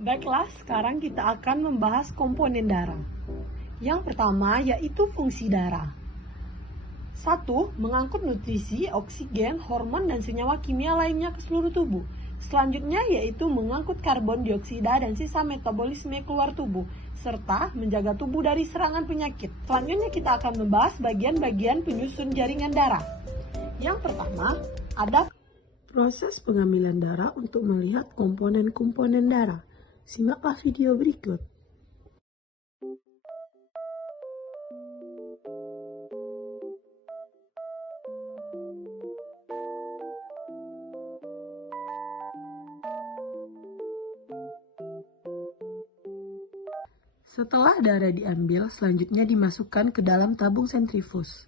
Baiklah, sekarang kita akan membahas komponen darah. Yang pertama yaitu fungsi darah. 1. Mengangkut nutrisi, oksigen, hormon, dan senyawa kimia lainnya ke seluruh tubuh. Selanjutnya yaitu mengangkut karbon dioksida dan sisa metabolisme keluar tubuh, serta menjaga tubuh dari serangan penyakit. Selanjutnya kita akan membahas bagian-bagian penyusun jaringan darah. Yang pertama, ada proses pengambilan darah untuk melihat komponen-komponen darah. Simaklah video berikut. Setelah darah diambil, selanjutnya dimasukkan ke dalam tabung sentrifus.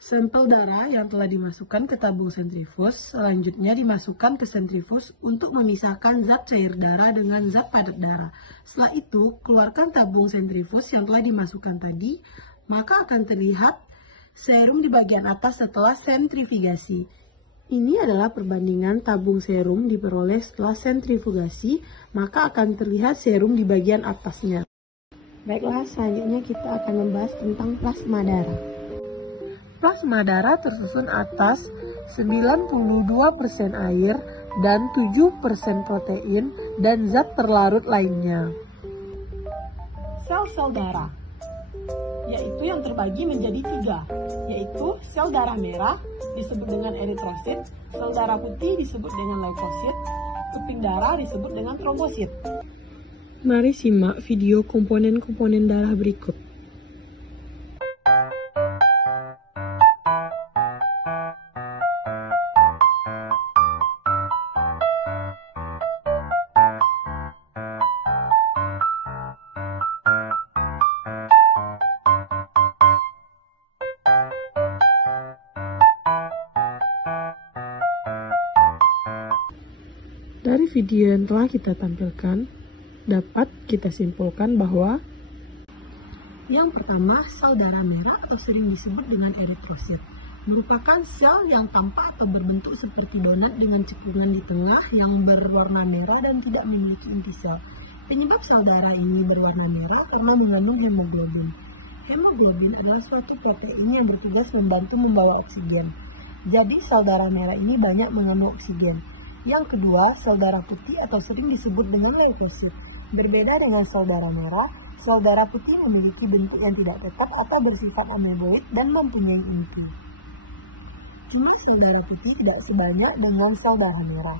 Sampel darah yang telah dimasukkan ke tabung sentrifus selanjutnya dimasukkan ke sentrifus untuk memisahkan zat cair darah dengan zat padat darah. Setelah itu, keluarkan tabung sentrifus yang telah dimasukkan tadi, maka akan terlihat serum di bagian atas setelah sentrifugasi. Ini adalah perbandingan tabung serum diperoleh setelah sentrifugasi, maka akan terlihat serum di bagian atasnya. Baiklah, selanjutnya kita akan membahas tentang plasma darah. Plasma darah tersusun atas 92% air dan 7% protein dan zat terlarut lainnya. Sel-sel darah, yaitu yang terbagi menjadi 3, yaitu sel darah merah disebut dengan eritrosit, sel darah putih disebut dengan leukosit, keping darah disebut dengan trombosit. Mari simak video komponen-komponen darah berikut. Dari video yang telah kita tampilkan, dapat kita simpulkan bahwa yang pertama, sel darah merah atau sering disebut dengan eritrosit merupakan sel yang tampak atau berbentuk seperti donat dengan cekungan di tengah yang berwarna merah dan tidak memiliki inti sel. Penyebab sel darah ini berwarna merah karena mengandung hemoglobin. Hemoglobin adalah suatu protein yang bertugas membantu membawa oksigen. Jadi sel darah merah ini banyak mengandung oksigen. Yang kedua, sel darah putih atau sering disebut dengan leukosit. Berbeda dengan sel darah merah, sel darah putih memiliki bentuk yang tidak tetap atau bersifat ameboid dan mempunyai inti. Jumlah sel darah putih tidak sebanyak dengan sel darah merah.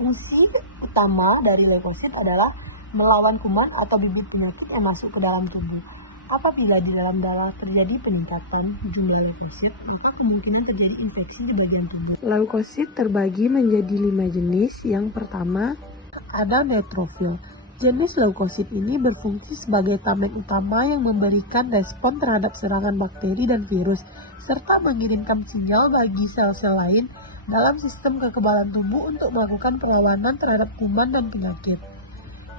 Fungsi utama dari leukosit adalah melawan kuman atau bibit penyakit yang masuk ke dalam tubuh. Apabila di dalam darah terjadi peningkatan jumlah leukosit, maka kemungkinan terjadi infeksi di bagian tubuh. Leukosit terbagi menjadi 5 jenis. Yang pertama, ada neutrofil. Jenis leukosit ini berfungsi sebagai tamen utama yang memberikan respon terhadap serangan bakteri dan virus, serta mengirimkan sinyal bagi sel-sel lain dalam sistem kekebalan tubuh untuk melakukan perlawanan terhadap kuman dan penyakit.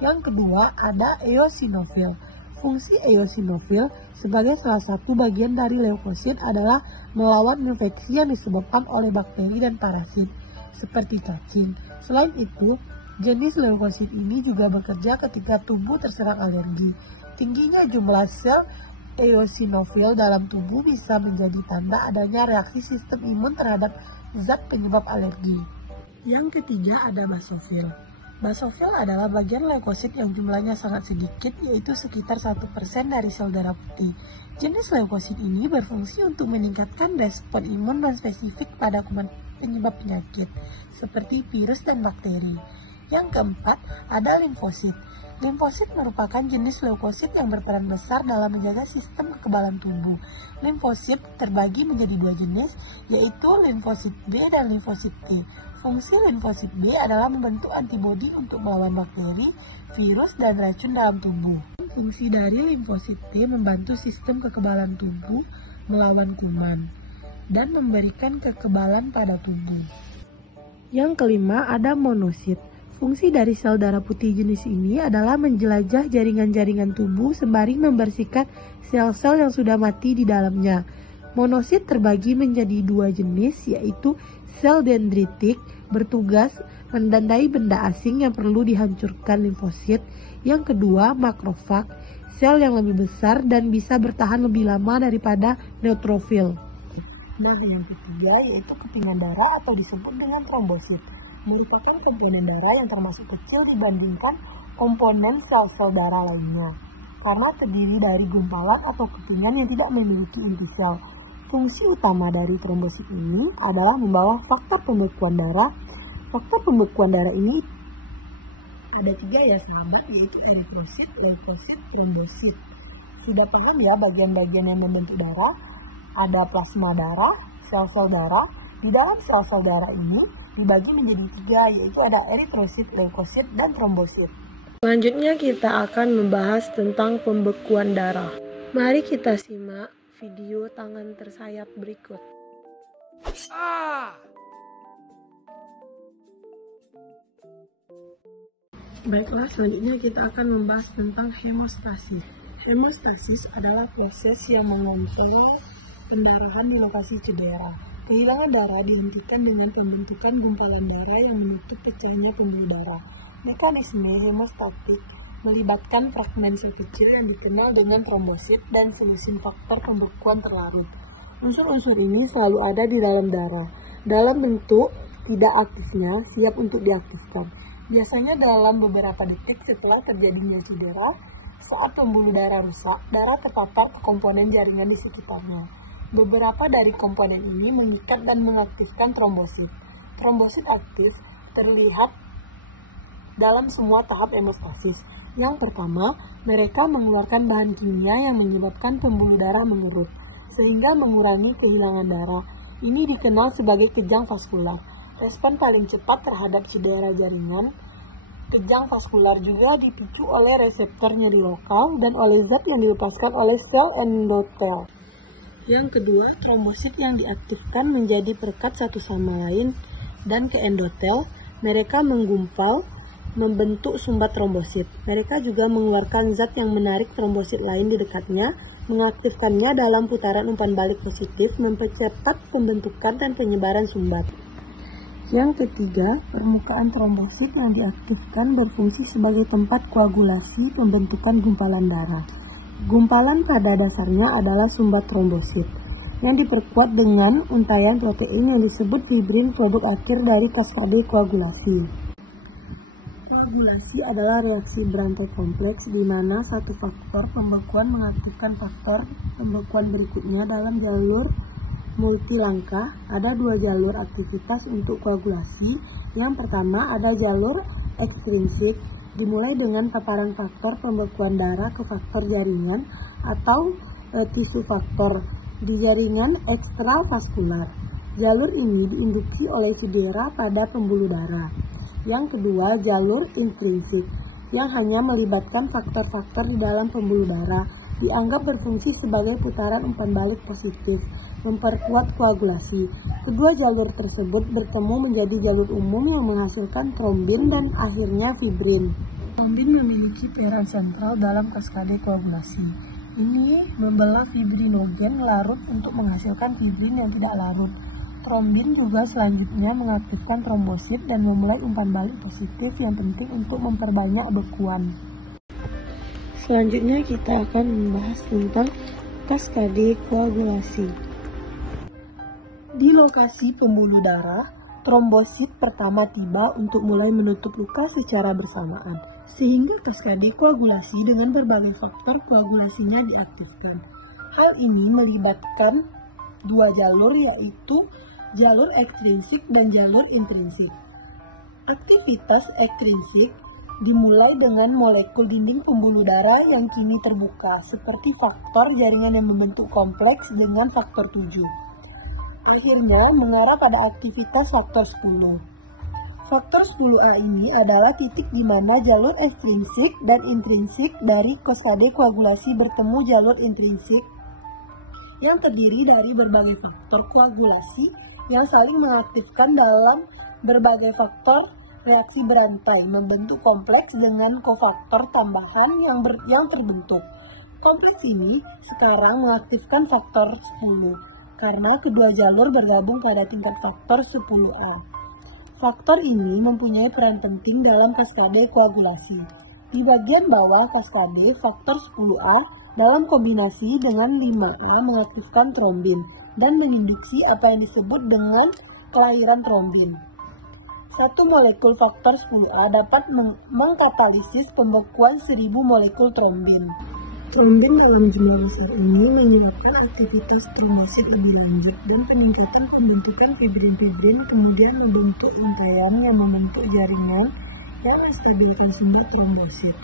Yang kedua, ada eosinofil. Fungsi eosinofil sebagai salah satu bagian dari leukosit adalah melawan infeksi yang disebabkan oleh bakteri dan parasit, seperti cacing. Selain itu, jenis leukosit ini juga bekerja ketika tubuh terserang alergi. Tingginya jumlah sel eosinofil dalam tubuh bisa menjadi tanda adanya reaksi sistem imun terhadap zat penyebab alergi. Yang ketiga ada basofil. Basofil adalah bagian leukosit yang jumlahnya sangat sedikit, yaitu sekitar 1% dari sel darah putih. Jenis leukosit ini berfungsi untuk meningkatkan respon imun dan spesifik pada kuman penyebab penyakit, seperti virus dan bakteri. Yang keempat, ada limfosit. Limfosit merupakan jenis leukosit yang berperan besar dalam menjaga sistem kekebalan tubuh. Limfosit terbagi menjadi 2 jenis, yaitu limfosit B dan limfosit T. Fungsi limfosit B adalah membentuk antibodi untuk melawan bakteri, virus, dan racun dalam tubuh. Fungsi dari limfosit T membantu sistem kekebalan tubuh melawan kuman dan memberikan kekebalan pada tubuh. Yang kelima ada monosit. Fungsi dari sel darah putih jenis ini adalah menjelajah jaringan-jaringan tubuh sembari membersihkan sel-sel yang sudah mati di dalamnya. Monosit terbagi menjadi 2 jenis, yaitu sel dendritik bertugas menandai benda asing yang perlu dihancurkan limfosit. Yang kedua, makrofag, sel yang lebih besar dan bisa bertahan lebih lama daripada neutrofil. Nah, yang ketiga yaitu kepingan darah atau disebut dengan trombosit, merupakan komponen darah yang termasuk kecil dibandingkan komponen sel-sel darah lainnya, karena terdiri dari gumpalan atau kepingan yang tidak memiliki inti sel. Fungsi utama dari trombosit ini adalah membawa faktor pembekuan darah. Faktor pembekuan darah ini ada 3 ya sahabat, yaitu eritrosit, leukosit, trombosit. Sudah paham ya bagian-bagian yang membentuk darah? Ada plasma darah, sel-sel darah. Di dalam sel-sel darah ini dibagi menjadi 3, yaitu ada eritrosit, leukosit, dan trombosit. Selanjutnya kita akan membahas tentang pembekuan darah. Mari kita simak video tangan tersayat berikut. Baiklah, selanjutnya kita akan membahas tentang hemostasis. Hemostasis adalah proses yang mengontrol pendarahan di lokasi cedera. Kehilangan darah dihentikan dengan pembentukan gumpalan darah yang menutup pecahnya pembuluh darah. Mekanisme hemostatik melibatkan fragmen sel kecil yang dikenal dengan trombosit dan selusin faktor pembekuan terlarut. Unsur-unsur ini selalu ada di dalam darah, dalam bentuk tidak aktifnya, siap untuk diaktifkan. Biasanya dalam beberapa detik setelah terjadinya cedera, saat pembuluh darah rusak, darah terpapar ke komponen jaringan di sekitarnya. Beberapa dari komponen ini mengikat dan mengaktifkan trombosit. Trombosit aktif terlihat dalam semua tahap hemostasis. Yang pertama, mereka mengeluarkan bahan kimia yang menyebabkan pembuluh darah mengerut, sehingga mengurangi kehilangan darah. Ini dikenal sebagai kejang vaskular. Respon paling cepat terhadap cedera jaringan. Kejang vaskular juga dipicu oleh reseptor nyeri lokal dan oleh zat yang dilepaskan oleh sel endotel. Yang kedua, trombosit yang diaktifkan menjadi perekat satu sama lain dan ke endotel. Mereka menggumpal, membentuk sumbat trombosit. Mereka juga mengeluarkan zat yang menarik trombosit lain di dekatnya, mengaktifkannya dalam putaran umpan balik positif, mempercepat pembentukan dan penyebaran sumbat. Yang ketiga, permukaan trombosit yang diaktifkan berfungsi sebagai tempat koagulasi pembentukan gumpalan darah. Gumpalan pada dasarnya adalah sumbat trombosit yang diperkuat dengan untaian protein yang disebut fibrin, produk akhir dari kaskade koagulasi. Koagulasi adalah reaksi berantai kompleks di mana satu faktor pembekuan mengaktifkan faktor pembekuan berikutnya dalam jalur multilangkah. Ada 2 jalur aktivitas untuk koagulasi. Yang pertama ada jalur ekstrinsik, dimulai dengan paparan faktor pembekuan darah ke faktor jaringan atau tisu faktor di jaringan ekstravaskular. Jalur ini diinduksi oleh fibula pada pembuluh darah. Yang kedua, jalur intrinsik yang hanya melibatkan faktor-faktor di dalam pembuluh darah, dianggap berfungsi sebagai putaran umpan balik positif, memperkuat koagulasi. Kedua jalur tersebut bertemu menjadi jalur umum yang menghasilkan trombin dan akhirnya fibrin. Trombin memiliki peran sentral dalam kaskade koagulasi. Ini membelah fibrinogen larut untuk menghasilkan fibrin yang tidak larut. Trombin juga selanjutnya mengaktifkan trombosit dan memulai umpan balik positif yang penting untuk memperbanyak bekuan. Selanjutnya kita akan membahas tentang kaskade koagulasi. Di lokasi pembuluh darah, trombosit pertama tiba untuk mulai menutup luka secara bersamaan, sehingga kaskade koagulasi dengan berbagai faktor koagulasinya diaktifkan. Hal ini melibatkan 2 jalur, yaitu jalur ekstrinsik dan jalur intrinsik. Aktivitas ekstrinsik dimulai dengan molekul dinding pembuluh darah yang kini terbuka, seperti faktor jaringan yang membentuk kompleks dengan faktor 7. Akhirnya mengarah pada aktivitas faktor 10. Faktor 10A ini adalah titik di mana jalur ekstrinsik dan intrinsik dari kaskade koagulasi bertemu jalur intrinsik yang terdiri dari berbagai faktor koagulasi yang saling mengaktifkan dalam berbagai faktor reaksi berantai, membentuk kompleks dengan kofaktor tambahan yang terbentuk. Kompleks ini sekarang mengaktifkan faktor 10, karena kedua jalur bergabung pada tingkat faktor 10A. Faktor ini mempunyai peran penting dalam kaskade koagulasi. Di bagian bawah kaskade, faktor 10A dalam kombinasi dengan 5A mengaktifkan trombin dan menginduksi apa yang disebut dengan kelahiran trombin. Satu molekul faktor 10A dapat mengkatalisis pembekuan 1000 molekul trombin. Trombin dalam jumlah besar ini menyebabkan aktivitas trombosit lebih lanjut dan peningkatan pembentukan fibrin-fibrin, kemudian membentuk rangkaian yang membentuk jaringan yang menstabilkan sumber trombosit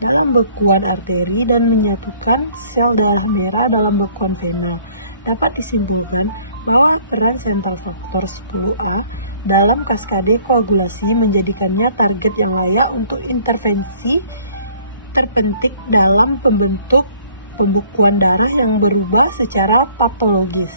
dalam bekuan arteri dan menyatukan sel darah merah dalam bekuan vena. Dapat disimpulkan bahwa peran sentral faktor 10A dalam kaskade koagulasi menjadikannya target yang layak untuk intervensi terpenting dalam pembentuk pembekuan darah yang berubah secara patologis.